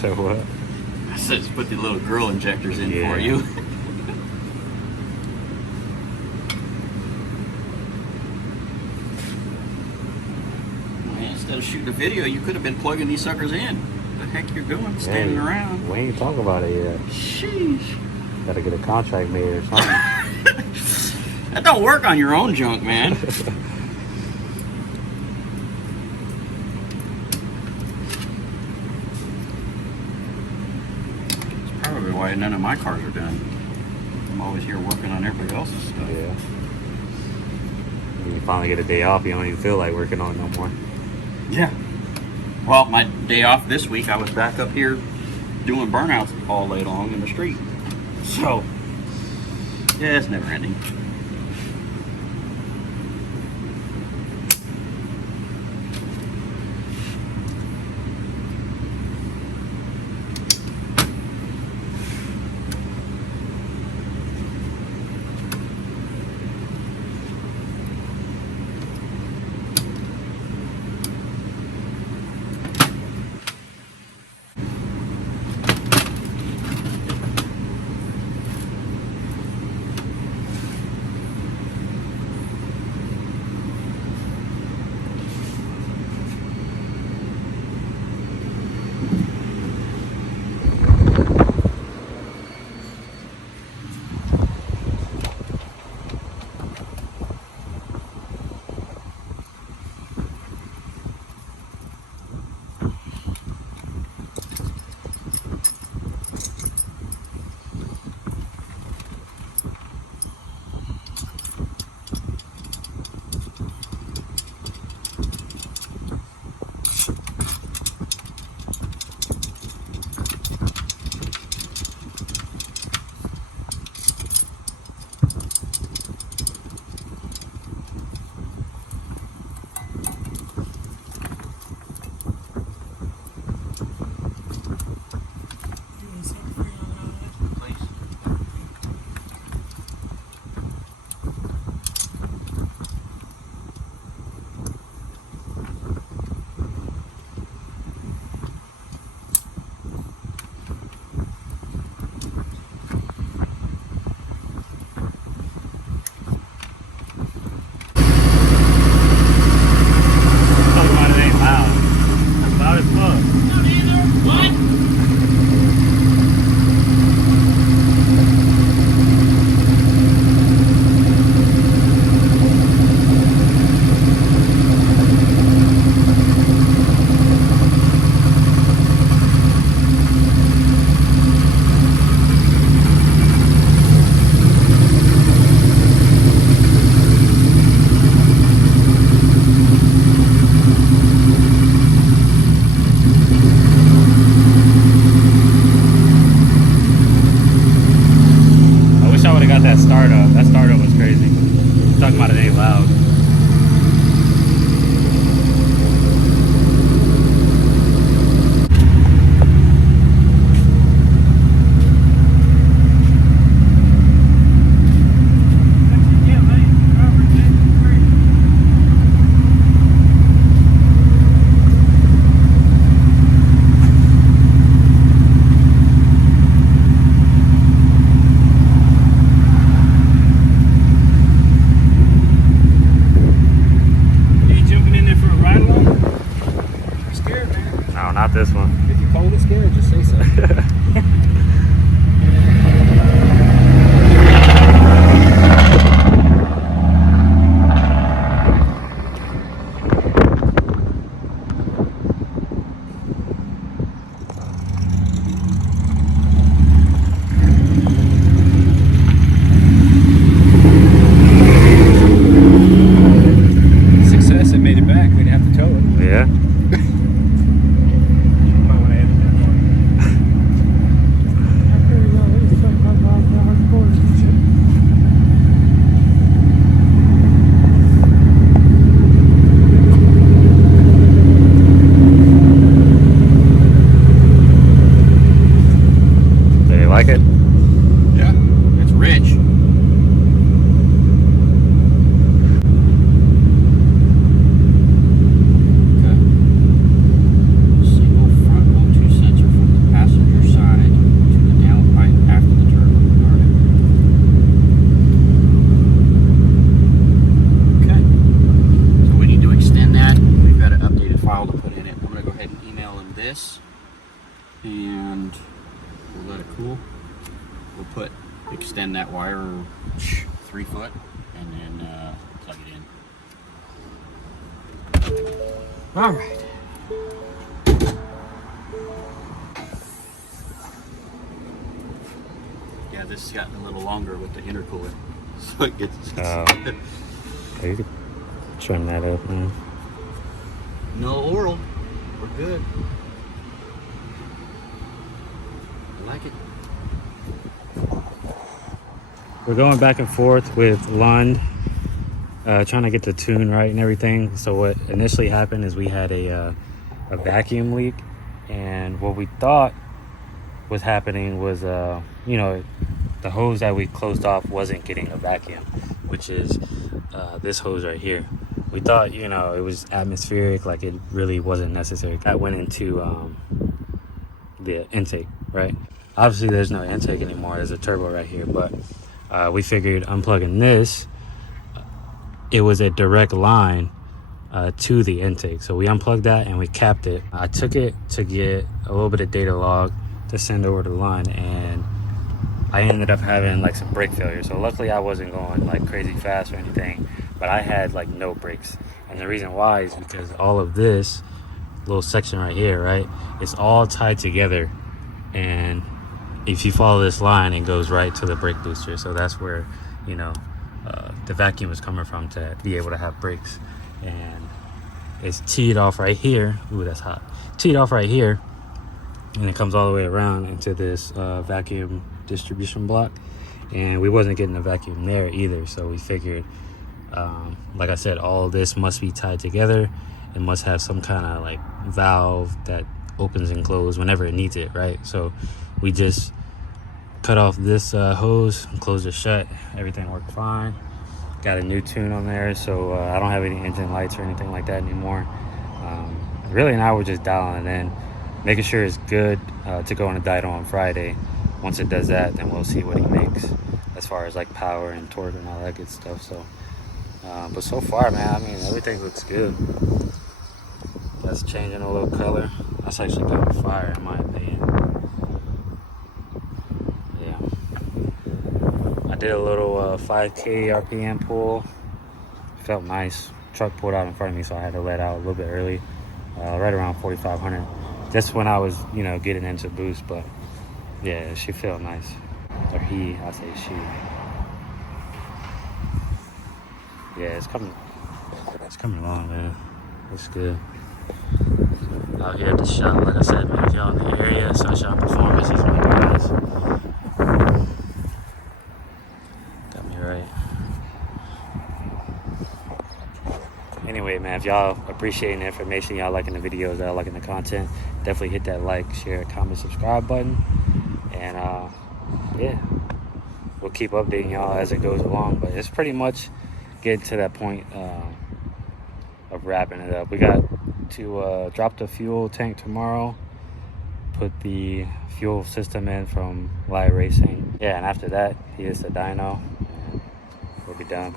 So what? I said just put the little grill injectors in for you. Instead of shooting a video, you could have been plugging these suckers in. What the heck you're doing? Standing around. We ain't talking about it yet. Sheesh. Gotta get a contract made or something. That don't work on your own junk, man. It's probably why none of my cars are done. I'm always here working on everybody else's stuff. Yeah. When you finally get a day off, you don't even feel like working on it no more. Yeah. Well, my day off this week, I was back up here doing burnouts all day long in the street. So, yeah, it's never ending. That startup was crazy. Talking about it ain't loud. Not this one. If you're cold and scared, just say so. Success, it made it back. We didn't have to tow it. Yeah. Like it? Yeah, it's rich. Okay. Single front O2 sensor for the this, and we'll let it cool. We'll extend that wire 3 foot, and then plug it in. All right. Yeah, this has gotten a little longer with the intercooler, so it gets. You could trim that up, man. No oil. We're good. I like it. We're going back and forth with Lund, trying to get the tune right and everything. So what initially happened is we had a vacuum leak, and what we thought was happening was, you know, the hose that we closed off wasn't getting a vacuum, which is this hose right here. We thought, you know, it was atmospheric, like it really wasn't necessary. That went into the intake, right? Obviously there's no intake anymore, there's a turbo right here, but we figured unplugging this, it was a direct line to the intake. So we unplugged that and we capped it. I took it to get a little bit of data log to send over to the line, and I ended up having like some brake failure. So luckily I wasn't going like crazy fast or anything, but I had like no brakes. And the reason why is because all of this little section right here, right, it's all tied together, and if you follow this line, it goes right to the brake booster. So that's where, you know, the vacuum is coming from to be able to have brakes. And it's teed off right here. Ooh, that's hot. Teed off right here, and it comes all the way around into this vacuum distribution block, and we wasn't getting a vacuum there either. So we figured, like I said, all of this must be tied together. It must have some kind of like valve that opens and closes whenever it needs it, right? So we just cut off this hose and closed it shut. Everything worked fine. Got a new tune on there, so I don't have any engine lights or anything like that anymore. Really now we're just dialing it in, making sure it's good to go on a dyno on Friday. Once it does that, then we'll see what he makes as far as like power and torque and all that good stuff. So but so far, man, I mean, everything looks good. That's changing a little color. That's actually kind of fire in my opinion. Yeah, I did a little 5k RPM pull. Felt nice. Truck pulled out in front of me, so I had to let out a little bit early, right around 4,500. Just when I was, you know, getting into boost. But yeah, she felt nice. Or he, I say she. Yeah, it's coming along, man. It's good. Out here at the shop, like I said, man, if y'all in the area, Sunshine Performance, these are my guys. Got me right. Anyway, man, if y'all appreciating the information, y'all liking the videos, y'all liking the content, definitely hit that like, share, comment, subscribe button. And yeah, we'll keep updating y'all as it goes along. But it's pretty much getting to that point of wrapping it up. We got to drop the fuel tank tomorrow, put the fuel system in from Light Racing. Yeah, and after that, he hits the dyno, and we'll be done.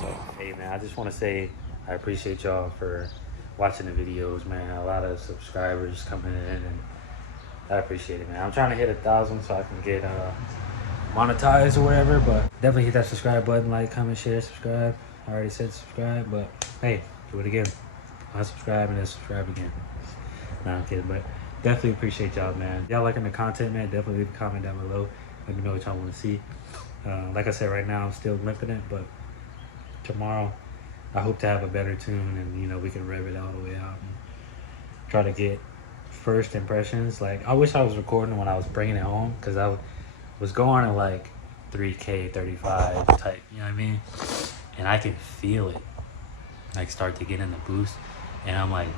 So, hey man, I just want to say I appreciate y'all for watching the videos, man. A lot of subscribers coming in, and I appreciate it, man. I'm trying to hit 1,000 so I can get monetized or whatever, but definitely hit that subscribe button, like, comment, share, subscribe. I already said subscribe, but hey, do it again. Unsubscribe and then subscribe again. No, I'm kidding, but definitely appreciate y'all, man. Y'all liking the content, man, definitely leave a comment down below. Let me know what y'all want to see. Like I said, right now I'm still limping it, but tomorrow I hope to have a better tune, and you know, we can rev it all the way out and try to get first impressions. Like, I wish I was recording when I was bringing it home, because I was going at like 3K 35 type, you know what I mean? And I can feel it like start to get in the boost, and I'm like,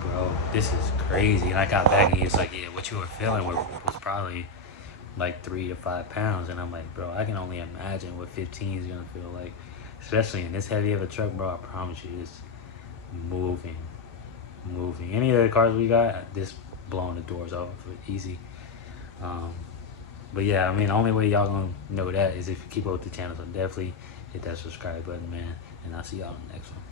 bro, this is crazy. And I got back and he was like, yeah, what you were feeling was probably like 3 to 5 pounds. And I'm like, bro, I can only imagine what 15 is gonna feel like, especially in this heavy of a truck, bro. I promise you, it's moving. Any of the cars we got, this blowing the doors off easy. But yeah, I mean, the only way y'all gonna know that is if you keep up with the channel. So definitely hit that subscribe button, man, and I'll see y'all in the next one.